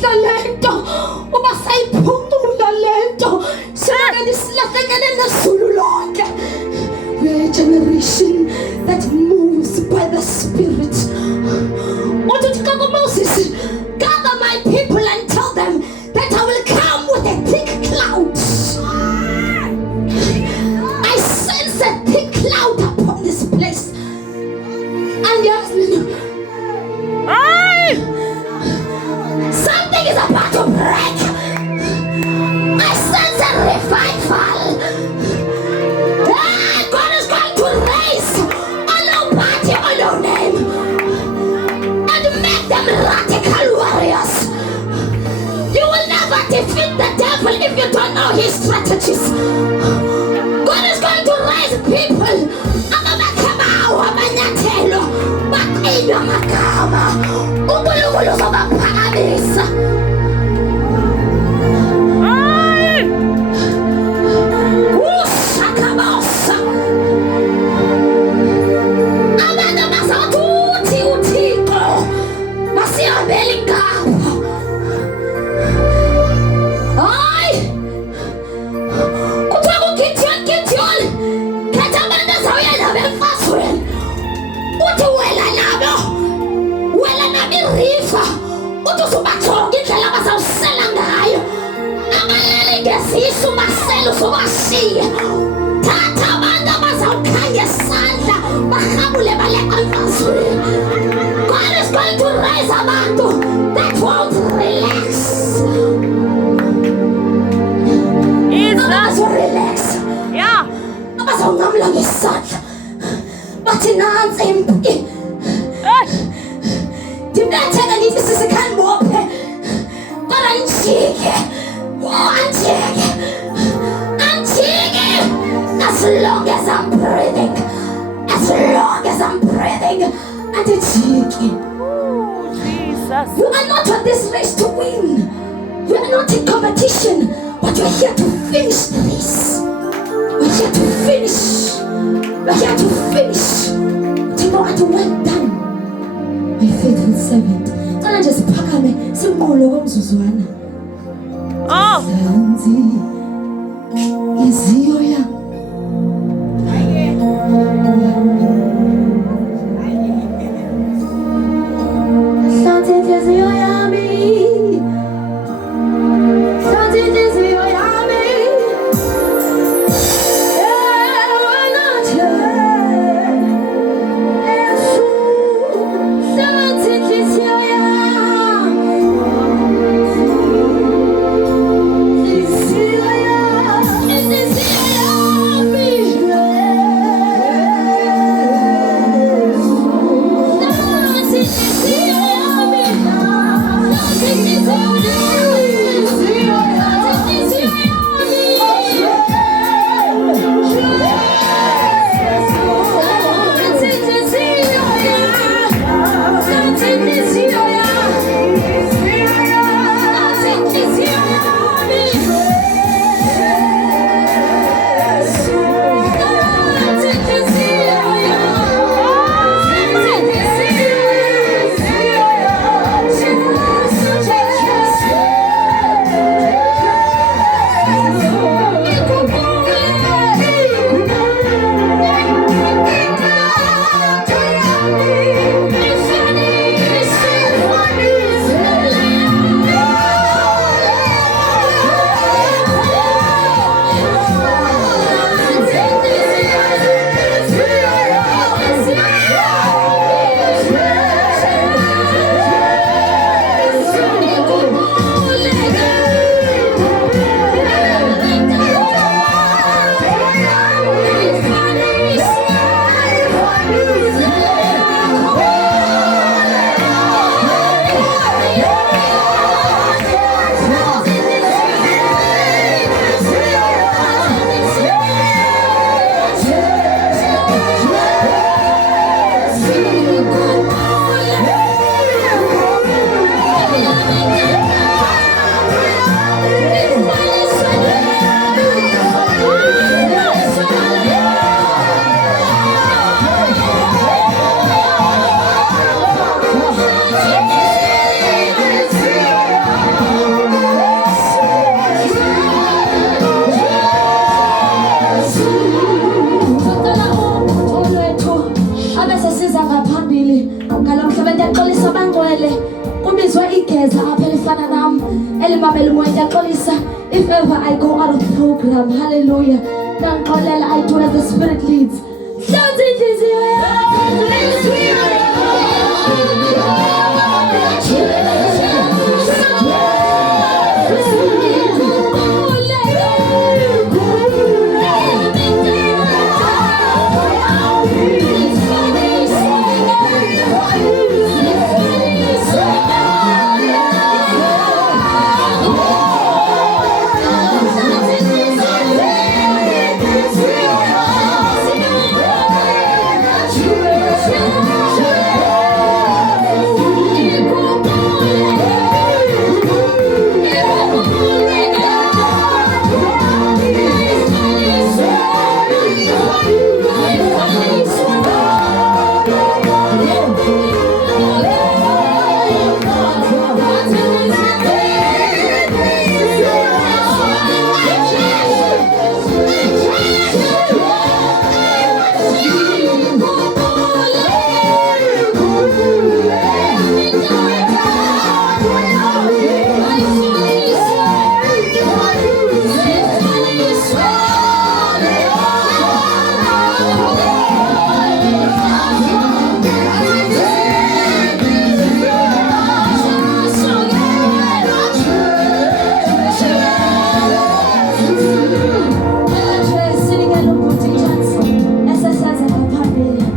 uyilahla lento uba sayiphucula lento sinakade silahlekele nezulu lonke. We are a generation that moves by the Spirit. What did Moses gather my people and tell them that I will come with a thick cloud? I sense a thick cloud upon this place. And yes, something is about to break. I sense a revival. God is going to raise a new party, a new name, and make them radical warriors. You will never defeat the devil if you don't know his strategies. God is going to raise people. God is going to raise a man that won't relax. Relax. Yeah. But in answer, as long as I'm breathing, and it's shaking. You are not on this race to win. You are not in competition, but you are here to finish the race. We're here to finish. We're here to finish. To know at well done, my faithful servant. Can I just pack me some more logos? Ntliziyo ya. Ntliziyo yami. Ntliziyo yami. If ever I go out of program, hallelujah, I do as the Spirit leads. Ntliziyo yami, ntliziyo yami.